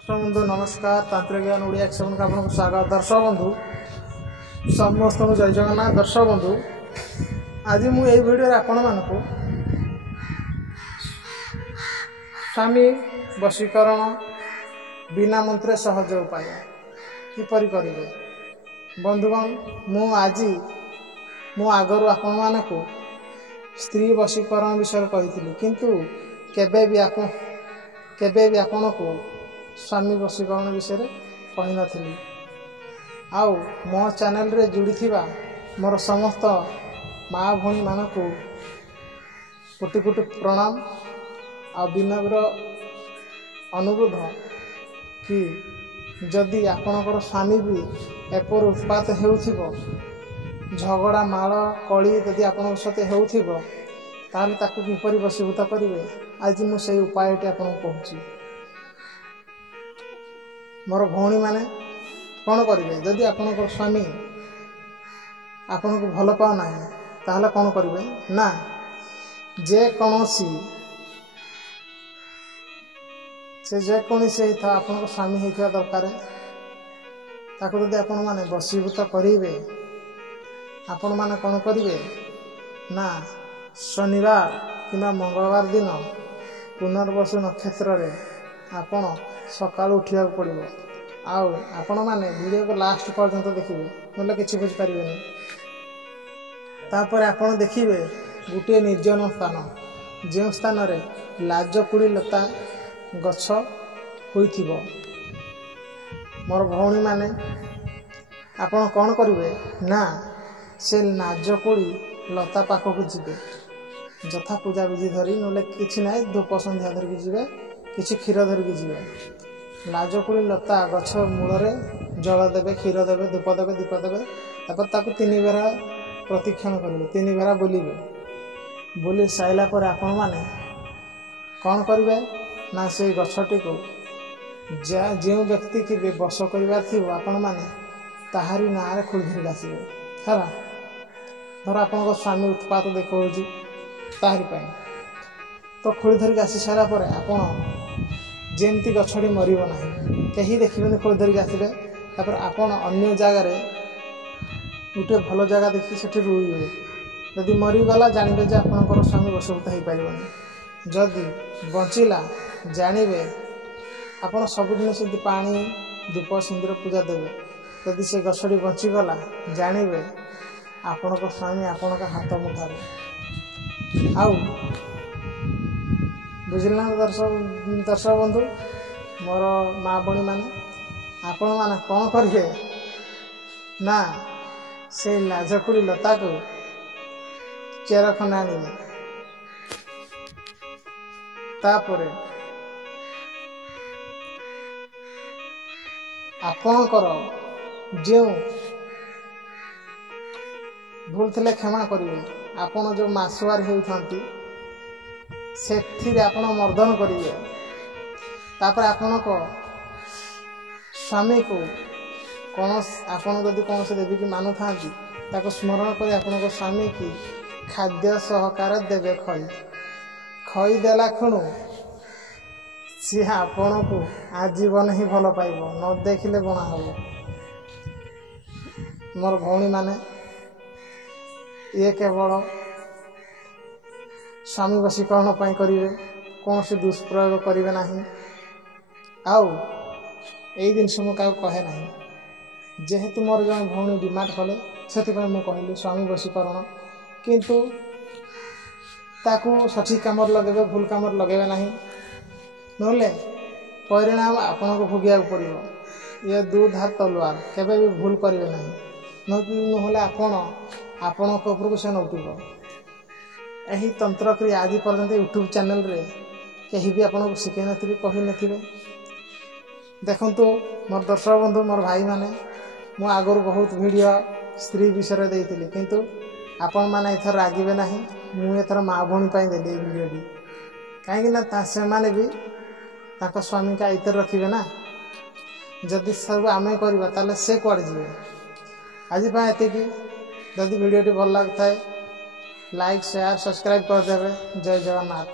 दर्शक बंधु नमस्कार। तांत्रिक ज्ञान ओडिया एक्शन का आपको स्वागत। दर्शक बंधु समस्त जय जगन्नाथ। दर्शक बंधु आज मुझे भिडियो आपण मानक स्वामी वशीकरण बिना मंत्र सहज उपाय किपरि करेंगे बंधुगण। मु आगरू आपण मानक स्त्री वशीकरण विषय कही किंतु केबे भी आपन को स्वामी वशीकरण विषय कही नथिली। आउ मो चैनल रे जुड़ी थिबा मोर समस्त माँ भौणी मानक कोटि कोटि प्रणाम आ विनम्र अनुरोध कि जदि आपणकर स्वामी भी एपर उत्पात हेउथिबो झगड़ा माल कली यदि आपण सते हेउथिबो ताले ताकू किपरि वशीभूत करिवे आज मु सेही उपायटी आपन कहूची। मोर भौणी माने कौन करेंगे जदि आपणकर स्वामी आपन को भल पाओ ना ताहले कौन करेंगे ना जेकोसी था आपन स्वामी होता दरकार ताको जदि आपण माने वशीभूत करेंगे आपण माने कौन करेंगे ना शनिवार किंवा मंगलवार दिन पुनर्वसु नक्षत्र रे आपण सकाळु उठिया पड़ो। आपण माने वीडियो को लास्ट पर्यंत देखिए नले किछि बुझ पारिबेनी। तापर आपण देखिए गोटे निर्जन स्थान जो स्थान रे लाजकुड़ी लता गछ होइथिबो मोर भौणी माने आपण कौन करेंगे ना से लाजकुड़ी लता पाखक जीवे जथा पूजा विधि धरी नले किछि नाय धूप संध्या धरिकी जीवे किछि क्षीर धरिकी जीवे लाजकुड़ी लता गछ मूल जल देवे क्षीर देवे धूप देवे दीप देवे तापर ताकू 3 बेरा प्रतीक्षण करेंगे 3 बेरा बोलिबे बोली साइला पर आपण माने कौन करेंगे ना से गछटी को जो व्यक्ति की बश कर आपण माने ताहारी ना खुल धरिक आसबे है धर आपण स्वामी उत्पात देखा ताहारी तो खोली धरिक आसी सारा पर आपण जेमती गछटी मरब ना कहीं देखिए खोली धरिक आसबे तापर आपण अन्य जगार गोटे भल जगह देखिए सेठी रुइबे जदि मरीगला जानबे जे आपणकर स्वामी वशीभूत हो पारबनी जदि बंचिला जानबे आपण सबुदिन से पानी धूप सिंदूर पूजा देवे जदि से गछटी बंचीगला जानबे आपणक स्वामी आपणक हाथ मुठारे आउ बुझिला दर्शक बंधु मोर माँ बणी माने आपण माने कौन करेंगे ना से लाजकुड़ी लता को चेर खंड आनिबे तापरे आपणकर जो भूल थे क्षमा करेंगे आपण जो मासुआर होती से आपण मर्दन करेंगे तापर आपण को स्वामी को कौन आपण जदि कौन से देवी की मानु था स्मरण कर आपण स्वामी की खाद्य सहकार देवे खई देला खुणु सी आपण को आजीवन ही भल पाइब न देखिले बणा हम मोर भौणी माने ये केवल स्वामी वशीकरण पाई करेंगे कौन से दुष्प्रयोग करेंगे ना आउ यही जिनस मुझे कहे ना जेहेतु मोर जो भौणी डिमांड कले से कहली स्वामी वशीकरण किंतु ताकू सठिक कम लगे भूल कम लगे ना नले परिणाम आपन को भोगिया पड़ो ये दूध हाथ तलवार केबे भी भूल करेंगे ना आपण उपरको से नौटिब यही तंत्र क्रिया आज पर्यंत यूट्यूब चैनल रे कहीं भी आपको शिखे नी कही नथिबे। देखंतु मोर दर्शक बंधु मोर भाई माने मु आगुर बहुत वीडियो स्त्री विषय देइतिली किंतु आपण माने एथर रागिबे नाही मु एथर माँ भौणी पाई देली वीडियोटी कहीं ना से माने भी ताको स्वामी का इतर रखिबे ना जदि सब आमे करबा ताले से कुआडे जिवे। आज पा एतिकी जदि वीडियोटी भल लगता है लाइक शेयर सब्सक्राइब कर देवे। जय जगन्नाथ।